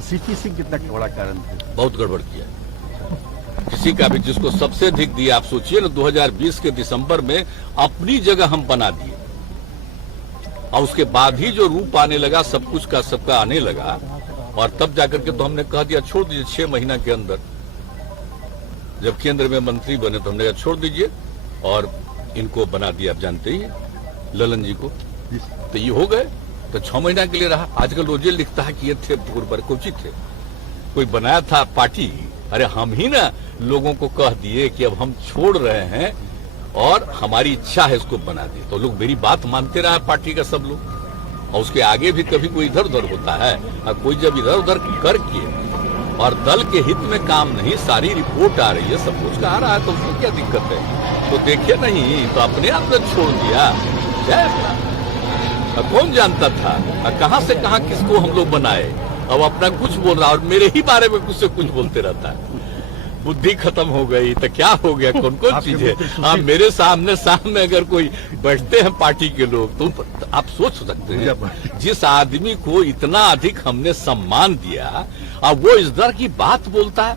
CP Singh कितना बड़ा कारण थे? बहुत गड़बड़ किया किसी का भी, जिसको सबसे अधिक दिया। आप सोचिए ना, 2020 के दिसंबर में अपनी जगह हम बना दिए और उसके बाद ही जो रूप आने लगा सब कुछ का सबका आने लगा, और तब जाकर के तो हमने कह दिया छोड़ दीजिए। 6 महीना के अंदर जब केंद्र में मंत्री बने तो हमने कहा छोड़ दीजिए, और इनको बना दिया। आप जानते ही ललन जी को, तो ये हो गए। तो 6 महीना के लिए रहा। आजकल रोजे लिखता है कि ये थे पूर्व कोची थे, कोई बनाया था पार्टी। अरे हम ही ना लोगों को कह दिए कि अब हम छोड़ रहे हैं और हमारी इच्छा है इसको बना दी, तो लोग मेरी बात मानते रहा पार्टी का सब लोग। और उसके आगे भी कभी कोई इधर उधर होता है, और कोई जब इधर उधर करके और दल के हित में काम नहीं, सारी रिपोर्ट आ रही है, सब कुछ आ रहा है, तो उसमें क्या दिक्कत है? तो देखे नहीं तो अपने आप ने छोड़ दिया। कौन जानता था कहां से कहां किसको हम लोग बनाए। अब अपना कुछ बोल रहा और मेरे ही बारे में कुछ से कुछ बोलते रहता है। बुद्धि खत्म हो गई तो क्या हो गया? कौन कौन चीज है? आप मेरे सामने अगर कोई बैठते हैं पार्टी के लोग, तो आप सोच सकते हैं जिस आदमी को इतना अधिक हमने सम्मान दिया, अब वो इस दर की बात बोलता है।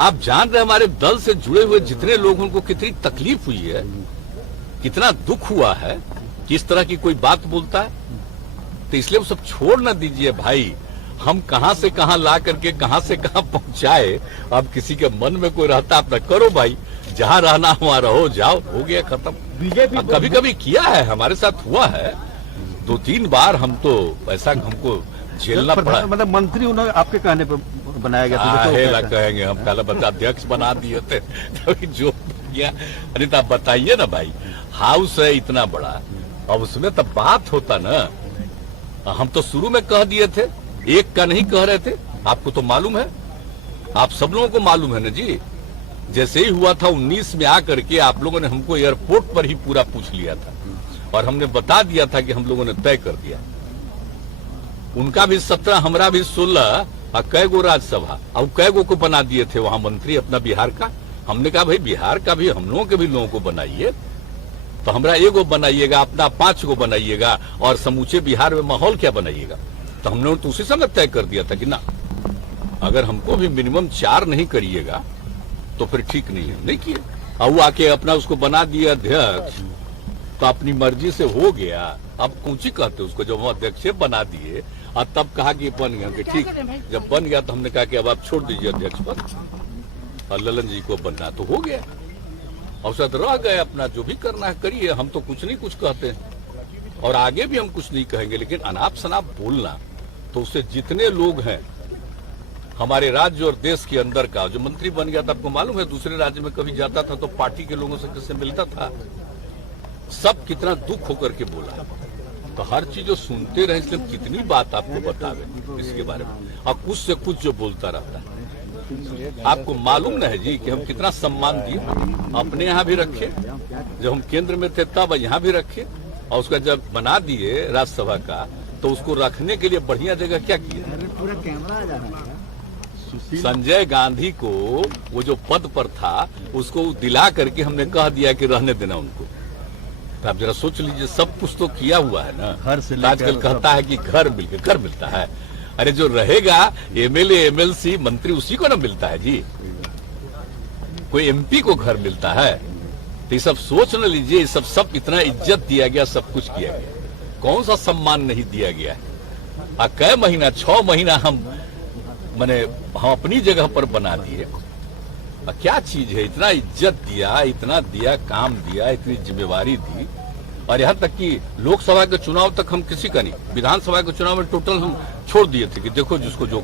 आप जान रहे हमारे दल से जुड़े हुए जितने लोगों को कितनी तकलीफ हुई है, कितना दुख हुआ है, किस तरह की कोई बात बोलता है। तो इसलिए वो सब छोड़ ना दीजिए भाई। हम कहां से कहां ला करके कहां से कहां पहुंचाए। अब किसी के मन में कोई रहता अपना करो भाई, जहां रहना वहां रहो, जाओ, हो गया खत्म। बीजेपी कभी कभी किया है, हमारे साथ हुआ है 2-3 बार। हम तो ऐसा हमको झेलना पड़ा। मतलब मंत्री उन्होंने आपके कहने पर बनाया गया था? कहेंगे हम पहले बता अध्यक्ष बना दिए थे तो जो किया। अरे तो आप बताइए ना भाई, हाउस है इतना बड़ा, अब उसमें तब बात होता ना। हम तो शुरू में कह दिए थे, एक का नहीं कह रहे थे। आपको तो मालूम है, आप सब लोगों को मालूम है ना जी। जैसे ही हुआ था 19 में आकर के आप लोगों ने हमको एयरपोर्ट पर ही पूरा पूछ लिया था, और हमने बता दिया था कि हम लोगों ने तय कर दिया। उनका भी 17, हमारा भी 16, और कै गो राज्यसभा, और कै गो को बना दिए थे वहां मंत्री अपना बिहार का। हमने कहा भाई बिहार का भी हम लोगों के भी लोगों को बनाइए, तो हमारा एगो बनाइएगा, अपना 5 गो बनाइएगा, और समूचे बिहार में माहौल क्या बनाइएगा। तो हमने तो उसी समय तय कर दिया था कि ना, अगर हमको भी मिनिमम 4 नहीं करिएगा तो फिर ठीक नहीं है। नहीं किए, और वो आके अपना उसको बना दिया अध्यक्ष, तो अपनी मर्जी से हो गया। अब कौची कहते उसको, जब हम अध्यक्ष बना दिए और तब कहा कि बन गया, कि ठीक। जब बन गया तो हमने कहा कि अब आप छोड़ दीजिए अध्यक्ष पद, और ललन जी को बनना, तो हो गया। अवसर रह गए, अपना जो भी करना है करिए। हम तो कुछ नहीं कुछ कहते हैं, और आगे भी हम कुछ नहीं कहेंगे। लेकिन अनाप शनाप बोलना, तो उससे जितने लोग हैं हमारे राज्य और देश के अंदर का, जो मंत्री बन गया था, आपको मालूम है दूसरे राज्य में कभी जाता था तो पार्टी के लोगों से किससे मिलता था, सब कितना दुख होकर के बोला। तो हर चीज जो सुनते रहे, इसलिए कितनी बात आपको बतावे इसके बारे में, और कुछ से कुछ जो बोलता रहता है। आपको मालूम न है जी कि हम कितना सम्मान दिए, अपने यहाँ भी रखे, जब हम केंद्र में थे तब यहाँ भी रखे, और उसका जब बना दिए राज्यसभा का, तो उसको रखने के लिए बढ़िया जगह क्या किया। पूरा कैमरा संजय गांधी को वो जो पद पर था उसको दिला करके हमने कह दिया कि रहने देना उनको। तो आप जरा सोच लीजिए, सब कुछ तो किया हुआ है ना। घर से आजकल कहता है कि घर मिलता है। अरे जो रहेगा एमएलए, एमएलसी, मंत्री, उसी को ना मिलता है जी। कोई एमपी को घर मिलता है? तो ये सब सोच न लीजिए। ये सब इतना इज्जत दिया गया, सब कुछ किया गया, कौन सा सम्मान नहीं दिया गया है। कै महीना, 6 महीना हम अपनी जगह पर बना दिए। क्या चीज है, इतना इज्जत दिया, इतना दिया, काम दिया, इतनी जिम्मेवारी दी। और यहाँ तक कि लोकसभा के चुनाव तक हम किसी का नहीं, विधानसभा के चुनाव में टोटल हम छोड़ दिए थे कि देखो जिसको जो